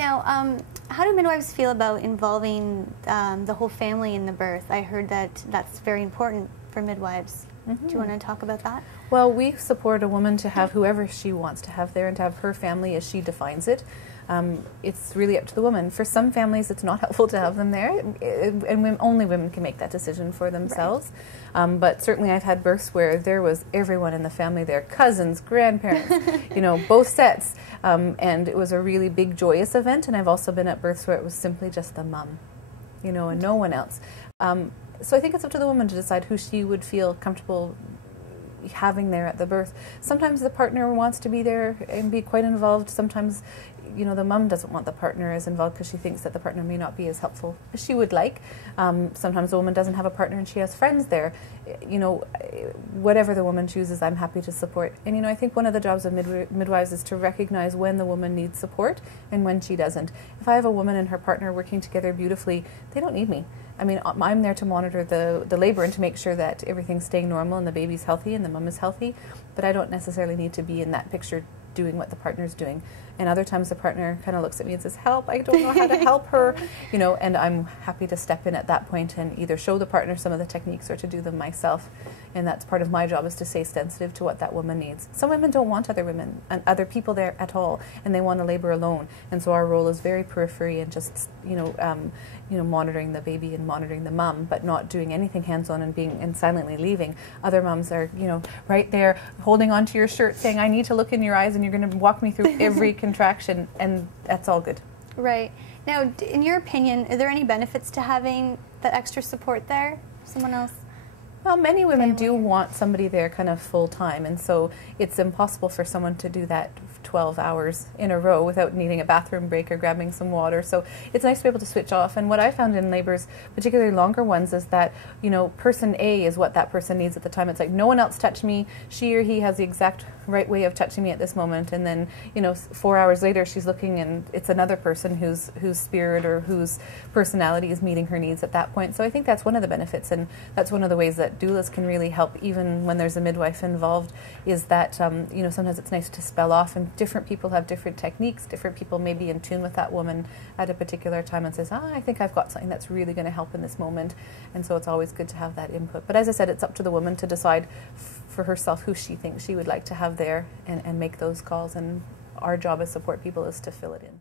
Now, how do midwives feel about involving the whole family in the birth? I heard that that's very important for midwives. Do you want to talk about that? Well, we support a woman to have whoever she wants to have there and to have her family as she defines it. It's really up to the woman. For some families, it's not helpful to have them there, and only women can make that decision for themselves. Right. But certainly I've had births where there was everyone in the family there, cousins, grandparents, you know, both sets, and it was a really big, joyous event. And I've also been at births where it was simply just the mum, you know, and no one else. So I think it's up to the woman to decide who she would feel comfortable having there at the birth. Sometimes the partner wants to be there and be quite involved. Sometimes, you know, the mum doesn't want the partner as involved because she thinks that the partner may not be as helpful as she would like. Sometimes the woman doesn't have a partner and she has friends there. You know, whatever the woman chooses, I'm happy to support. And, you know, I think one of the jobs of midwives is to recognize when the woman needs support and when she doesn't. If I have a woman and her partner working together beautifully, they don't need me. I mean, I'm there to monitor the labor and to make sure that everything's staying normal and the baby's healthy and the mum is healthy, but I don't necessarily need to be in that picture doing what the partner's doing. And other times the partner kind of looks at me and says, help, I don't know how to help her, you know, and I'm happy to step in at that point and either show the partner some of the techniques or to do them myself. And that's part of my job, is to stay sensitive to what that woman needs. Some women don't want other women and other people there at all, and they want to labor alone. And so our role is very periphery and just, you know, monitoring the baby and monitoring the mum, but not doing anything hands-on and silently leaving. Other mums are, you know, right there holding onto your shirt saying, I need to look in your eyes and you're going to walk me through every contraction, and that's all good. Right. Now, in your opinion, are there any benefits to having that extra support there? Someone else? Well, many women do want somebody there kind of full-time, and so it's impossible for someone to do that 12 hours in a row without needing a bathroom break or grabbing some water. So it's nice to be able to switch off. And what I found in labors, particularly longer ones, is that, you know, person A is what that person needs at the time. It's like, no one else touched me. She or he has the exact right way of touching me at this moment. And then, you know, 4 hours later, she's looking and it's another person whose spirit or whose personality is meeting her needs at that point. So I think that's one of the benefits, and that's one of the ways that doulas can really help, even when there's a midwife involved, is that, you know, sometimes it's nice to spell off, and different people have different techniques. Different people may be in tune with that woman at a particular time and says, I think I've got something that's really going to help in this moment. And so it's always good to have that input. But as I said, it's up to the woman to decide for herself who she thinks she would like to have there and make those calls. And our job as support people is to fill it in.